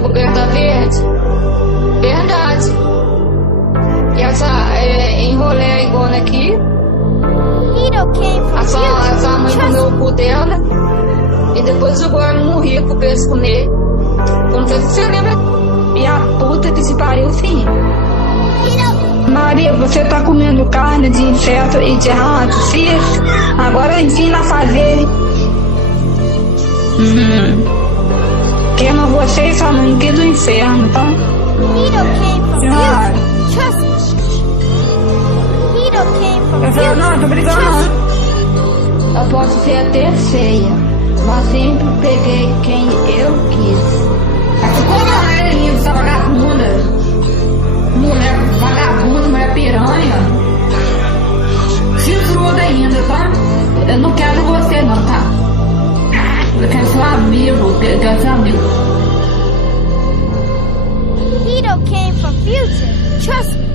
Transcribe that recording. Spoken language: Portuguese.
coberta verde. Verdade. E essa enrolé iguana aqui. Essa mãe comeu o cu dela. E depois jogou ela no rio pra eles comer. Eu não sei se você lembra. E a puta que se pariu, sim. Maria, você tá comendo carne de inseto e de rato, sim? Agora ensina a fazer. Queima você e sua mãe aqui do inferno, tá? Eu não, tô brincando. Eu posso ser até feia, mas sempre peguei quem eu quis. Como é isso, essa vagabunda? Mulher vagabunda, mulher piranha. Se fruda ainda, tá? Eu não quero você não, tá? Eu quero seu amigo, eu quero seu amigo. Hito came from future. Trust me.